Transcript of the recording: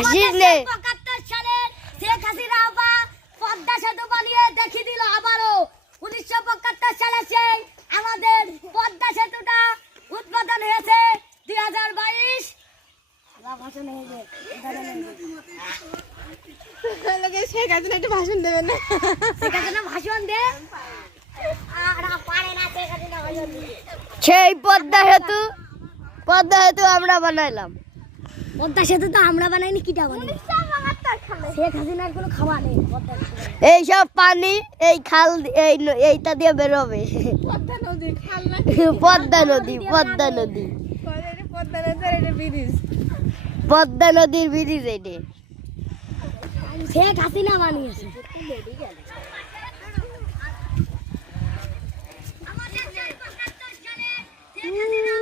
হাসিস নে। ৭৫ সালে শেখ হাসিনা আপা পদ্মা সেতু বানিয়ে দেখিয়ে দিল আবারও। ১৯৭৫ সালে সেই আমাদের পদ্মা সেতুটা উদ্বোধন হয়েছে ২০২২। ভাষণ হয়েছে শেখ হাসিনা একটু ভাষণ দেবেন না? শেখ হাসিনা ভাষণ দে আর পারে না শেখ হাসিনা ভাষণ দিতে। সেই পদ্মা সেতু আমরা বানাইলাম। পদ্মা সেতু তো আমরা বানাইনি, কিটা বানাই? শেখ হাসিনার কোনো খাওয়া নেই পদ্মা সেতু। এইসব পানি এই খাল এইটা দিয়ে বেরোবে। পদ্মা নদী খাল না, পদ্মা নদী, পদ্মা নদী, পদ্মা নদীর এটা ব্রিজ। পদ্মা নদীর ব্রিজ এটি। শেখ হাসিনা বানিয়েছে। আমাদের ৭৫ সালে শেখ হাসিনা